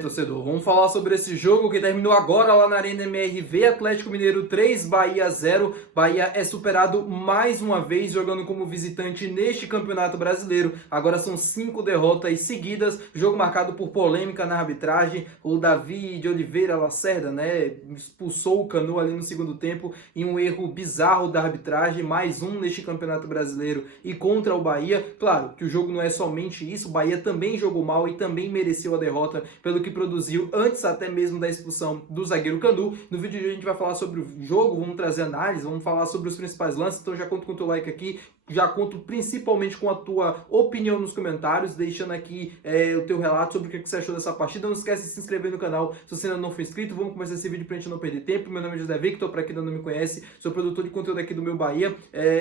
Torcedor, vamos falar sobre esse jogo que terminou agora lá na Arena MRV. Atlético Mineiro 3, Bahia 0. Bahia é superado mais uma vez jogando como visitante neste Campeonato Brasileiro. Agora são 5 derrotas seguidas, jogo marcado por polêmica na arbitragem. O Davi de Oliveira Lacerda, expulsou o Canu ali no segundo tempo em um erro bizarro da arbitragem, mais um neste Campeonato Brasileiro e contra o Bahia. Claro que o jogo não é somente isso, o Bahia também jogou mal e também mereceu a derrota pelo que produziu antes até mesmo da expulsão do zagueiro Canu. No vídeo de hoje a gente vai falar sobre o jogo, vamos trazer análise, vamos falar sobre os principais lances, então já conto com o teu like aqui, já conto principalmente com a tua opinião nos comentários, deixando aqui o teu relato sobre o que você achou dessa partida. Não esquece de se inscrever no canal se você ainda não for inscrito. Vamos começar esse vídeo pra gente não perder tempo. Meu nome é José Victor, pra quem ainda não me conhece, sou produtor de conteúdo aqui do Meu Bahia.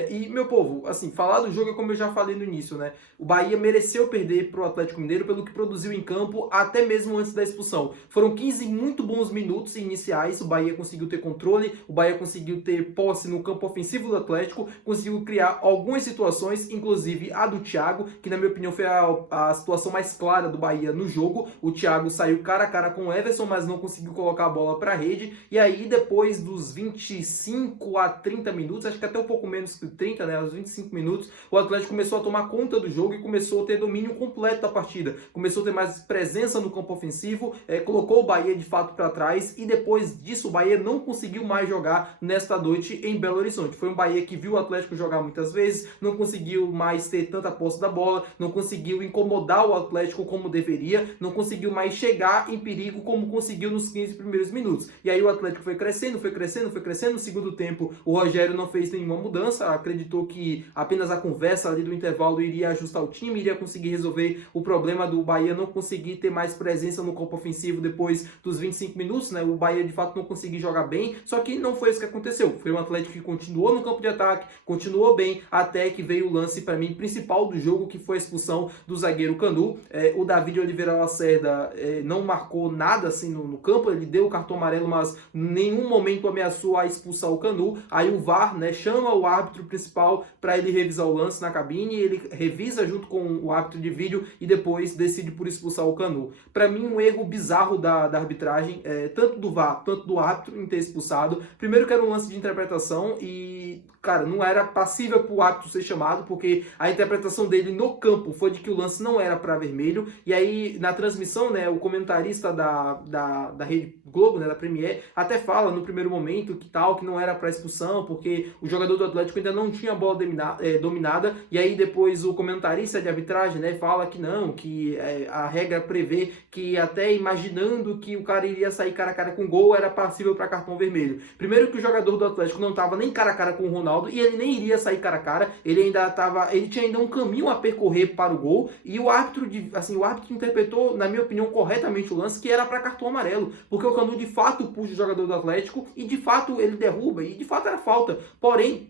E, meu povo, assim, falar do jogo é como eu já falei no início, né? O Bahia mereceu perder pro Atlético Mineiro pelo que produziu em campo, até mesmo antes da expulsão. Foram 15 muito bons minutos iniciais, o Bahia conseguiu ter controle, o Bahia conseguiu ter posse no campo ofensivo do Atlético, conseguiu criar algumas situações, inclusive a do Thiago, que na minha opinião foi a situação mais clara do Bahia no jogo. O Thiago saiu cara a cara com o Everson, mas não conseguiu colocar a bola para a rede, e aí depois dos 25 a 30 minutos, acho que até um pouco menos que 30, né, aos 25 minutos, o Atlético começou a tomar conta do jogo e começou a ter domínio completo da partida, começou a ter mais presença no campo ofensivo, colocou o Bahia de fato para trás, e depois disso o Bahia não conseguiu mais jogar nesta noite em Belo Horizonte. Foi um Bahia que viu o Atlético jogar muitas vezes, não conseguiu mais ter tanta posse da bola, não conseguiu incomodar o Atlético como deveria, não conseguiu mais chegar em perigo como conseguiu nos 15 primeiros minutos. E aí o Atlético foi crescendo, foi crescendo, foi crescendo. No segundo tempo o Rogério não fez nenhuma mudança, acreditou que apenas a conversa ali do intervalo iria ajustar o time, iria conseguir resolver o problema do Bahia não conseguir ter mais presença no campo ofensivo depois dos 25 minutos, né? O Bahia de fato não conseguiu jogar bem, só que não foi isso que aconteceu. Foi um Atlético que continuou no campo de ataque, continuou bem, até que veio o lance para mim principal do jogo, que foi a expulsão do zagueiro Canu. O Davi de Oliveira Lacerda não marcou nada assim no campo, ele deu o cartão amarelo, mas em nenhum momento ameaçou a expulsar o Canu. Aí o VAR, chama o árbitro principal para ele revisar o lance na cabine, ele revisa junto com o árbitro de vídeo e depois decide por expulsar o Canu. Para mim, um erro bizarro da arbitragem, tanto do VAR, tanto do árbitro em ter expulsado. Primeiro que era um lance de interpretação e, cara, não era passível para o árbitro ser chamado, porque a interpretação dele no campo foi de que o lance não era para vermelho. E aí, na transmissão, o comentarista da Rede Globo, da Premier, até fala no primeiro momento que não era para expulsão, porque o jogador do Atlético ainda não tinha a bola dominada. E aí depois o comentarista de arbitragem, fala que não, que a regra prevê que até imaginando que o cara iria sair cara a cara com gol, era passível para cartão vermelho. Primeiro que o jogador do Atlético não estava nem cara a cara com o Ronaldo, e ele nem iria sair cara a cara, ele tinha ainda um caminho a percorrer para o gol, e o árbitro interpretou, na minha opinião, corretamente o lance, que era para cartão amarelo, porque o Canu de fato puxa o jogador do Atlético, e de fato ele derruba, e de fato era falta, porém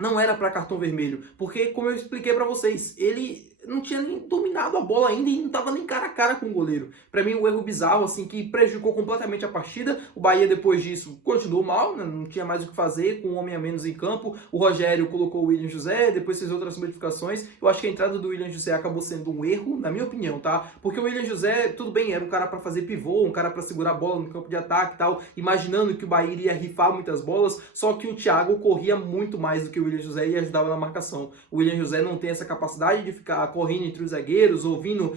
não era para cartão vermelho, porque como eu expliquei para vocês, ele não tinha nem dominado a bola ainda e não estava nem cara a cara com o goleiro. Para mim, um erro bizarro, assim, que prejudicou completamente a partida. O Bahia, depois disso, continuou mal, não tinha mais o que fazer, com um homem a menos em campo. O Rogério colocou o William José, depois fez outras modificações. Eu acho que a entrada do William José acabou sendo um erro, na minha opinião, tá? Porque o William José, tudo bem, era um cara para fazer pivô, um cara para segurar a bola no campo de ataque e tal, imaginando que o Bahia iria rifar muitas bolas, só que o Thiago corria muito mais do que o William José e ajudava na marcação. O William José não tem essa capacidade de ficar correndo entre os zagueiros, ouvindo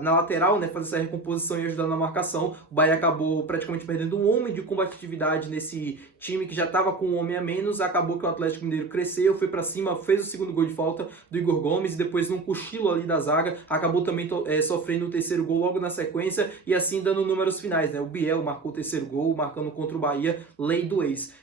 na lateral, fazer essa recomposição e ajudar na marcação. O Bahia acabou praticamente perdendo um homem de combatividade nesse time que já estava com um homem a menos. Acabou que o Atlético Mineiro cresceu, foi para cima, fez o segundo gol de falta do Igor Gomes e depois num cochilo ali da zaga, acabou também sofrendo o terceiro gol logo na sequência e assim dando números finais, O Biel marcou o terceiro gol, marcando contra o Bahia, lei do ex.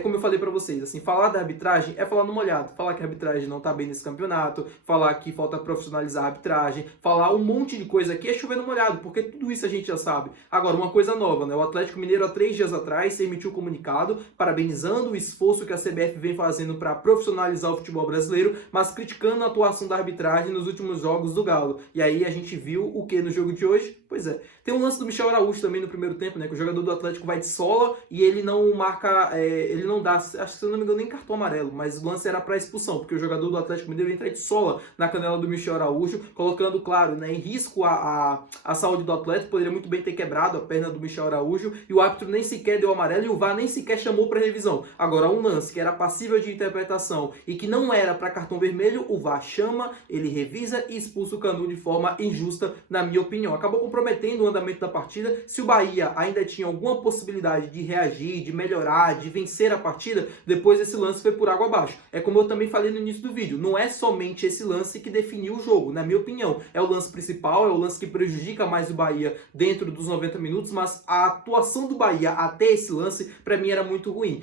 Como eu falei para vocês, assim, falar da arbitragem é falar no molhado, falar que a arbitragem não tá bem nesse campeonato, falar que falta profissionalizar a arbitragem, falar um monte de coisa aqui é chover no molhado, porque tudo isso a gente já sabe. Agora, uma coisa nova, o Atlético Mineiro há 3 dias atrás emitiu um comunicado parabenizando o esforço que a CBF vem fazendo para profissionalizar o futebol brasileiro, mas criticando a atuação da arbitragem nos últimos jogos do Galo. E aí a gente viu o que no jogo de hoje? Pois é. Tem um lance do Michel Araújo também no primeiro tempo, né? Que o jogador do Atlético vai de sola e ele não marca, ele não dá, acho que se eu não me engano, nem cartão amarelo, mas o lance era para expulsão, porque o jogador do Atlético Mineiro entra de sola na canela do Michel Araújo, colocando, claro, né, em risco a saúde do Atlético. Poderia muito bem ter quebrado a perna do Michel Araújo e o árbitro nem sequer deu amarelo e o VAR nem sequer chamou para revisão. Agora, um lance que era passível de interpretação e que não era para cartão vermelho, o VAR chama, ele revisa e expulsa o Canu de forma injusta, na minha opinião. Acabou comprometendo o andamento da partida. Se o Bahia ainda tinha alguma possibilidade de reagir, de melhorar, de vencer a partida, depois esse lance foi por água abaixo. É como eu também falei no início do vídeo, não é somente esse lance que definiu o jogo, na minha opinião. É o lance principal, é o lance que prejudica mais o Bahia dentro dos 90 minutos, mas a atuação do Bahia até esse lance, para mim, era muito ruim.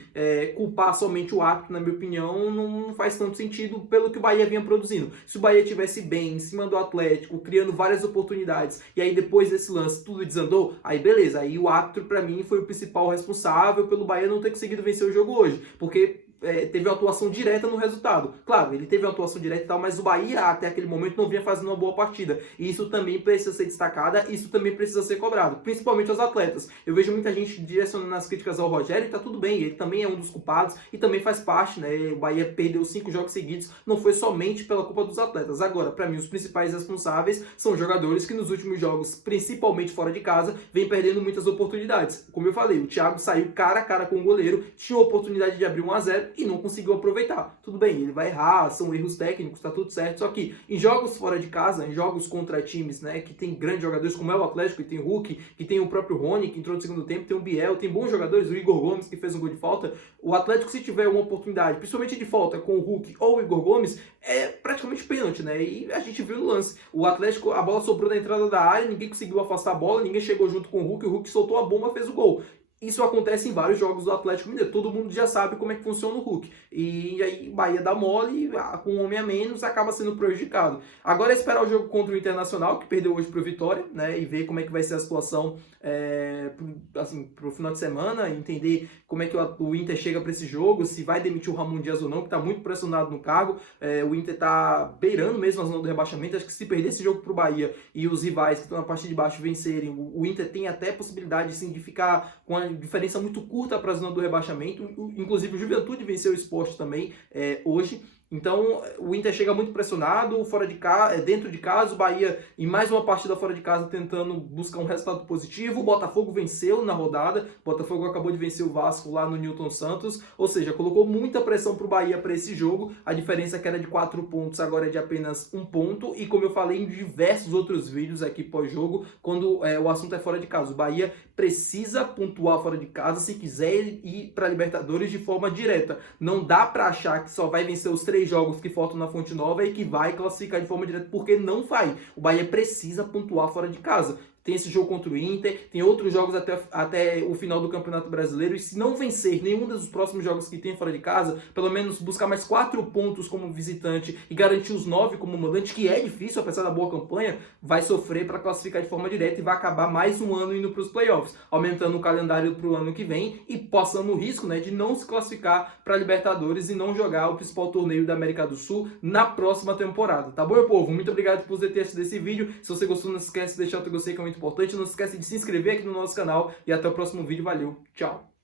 Culpar somente o árbitro, na minha opinião, não faz tanto sentido pelo que o Bahia vinha produzindo. Se o Bahia estivesse bem, em cima do Atlético, criando várias oportunidades, e aí depois desse lance tudo desandou, aí beleza, aí o árbitro para mim foi o principal responsável pelo Bahia não ter conseguido vencer o jogo hoje, porque teve uma atuação direta no resultado. Claro, ele teve uma atuação direta e tal, mas o Bahia até aquele momento não vinha fazendo uma boa partida. E isso também precisa ser destacada, isso também precisa ser cobrado, principalmente os atletas. Eu vejo muita gente direcionando as críticas ao Rogério e tá tudo bem, ele também é um dos culpados e também faz parte, né? O Bahia perdeu 5 jogos seguidos, não foi somente pela culpa dos atletas. Agora, para mim, os principais responsáveis são jogadores que nos últimos jogos, principalmente fora de casa, vem perdendo muitas oportunidades. Como eu falei, o Thiago saiu cara a cara com o goleiro, tinha a oportunidade de abrir 1-0 e não conseguiu aproveitar. Tudo bem, ele vai errar, são erros técnicos, tá tudo certo, só que em jogos fora de casa, em jogos contra times, né, que tem grandes jogadores, como é o Atlético, que tem o Hulk, que tem o próprio Rony, que entrou no segundo tempo, tem o Biel, tem bons jogadores, o Igor Gomes, que fez um gol de falta. O Atlético, se tiver uma oportunidade, principalmente de falta com o Hulk ou o Igor Gomes, é praticamente pênalti, né, e a gente viu no lance. O Atlético, a bola sobrou na entrada da área, ninguém conseguiu afastar a bola, ninguém chegou junto com o Hulk soltou a bomba, fez o gol. Isso acontece em vários jogos do Atlético Mineiro. Todo mundo já sabe como é que funciona o Hulk. E aí Bahia dá mole, com um homem a menos, acaba sendo prejudicado. Agora é esperar o jogo contra o Internacional, que perdeu hoje para o Vitória, né? E ver como é que vai ser a situação assim, pro final de semana, entender como é que o Inter chega para esse jogo, se vai demitir o Ramon Dias ou não, que está muito pressionado no cargo. O Inter está beirando mesmo a zona do rebaixamento. Acho que se perder esse jogo para o Bahia e os rivais que estão na parte de baixo vencerem, o Inter tem até possibilidade sim, de ficar com a diferença muito curta para a zona do rebaixamento. Inclusive o Juventude venceu o Sport também hoje. Então o Inter chega muito pressionado, fora de casa, dentro de casa, o Bahia em mais uma partida fora de casa tentando buscar um resultado positivo. O Botafogo venceu na rodada, o Botafogo acabou de vencer o Vasco lá no Newton Santos, ou seja, colocou muita pressão para o Bahia para esse jogo. A diferença que era de 4 pontos agora é de apenas 1 ponto, e como eu falei em diversos outros vídeos aqui pós-jogo, quando o assunto é fora de casa, o Bahia precisa pontuar fora de casa se quiser ir para a Libertadores de forma direta. Não dá para achar que só vai vencer os 3 jogos que faltam na Fonte Nova e que vai classificar de forma direta, porque não vai. O Bahia precisa pontuar fora de casa. Tem esse jogo contra o Inter, tem outros jogos até o final do Campeonato Brasileiro, e se não vencer nenhum dos próximos jogos que tem fora de casa, pelo menos buscar mais 4 pontos como visitante e garantir os 9 como mandante, que é difícil, apesar da boa campanha, vai sofrer para classificar de forma direta e vai acabar mais um ano indo para os playoffs, aumentando o calendário para o ano que vem e passando o risco, né, de não se classificar para a Libertadores e não jogar o principal torneio da América do Sul na próxima temporada. Tá bom, meu povo? Muito obrigado por ter assistido esse vídeo. Se você gostou, não se esquece de deixar o teu gostei, que é muito importante. Não se esquece de se inscrever aqui no nosso canal e até o próximo vídeo. Valeu, tchau!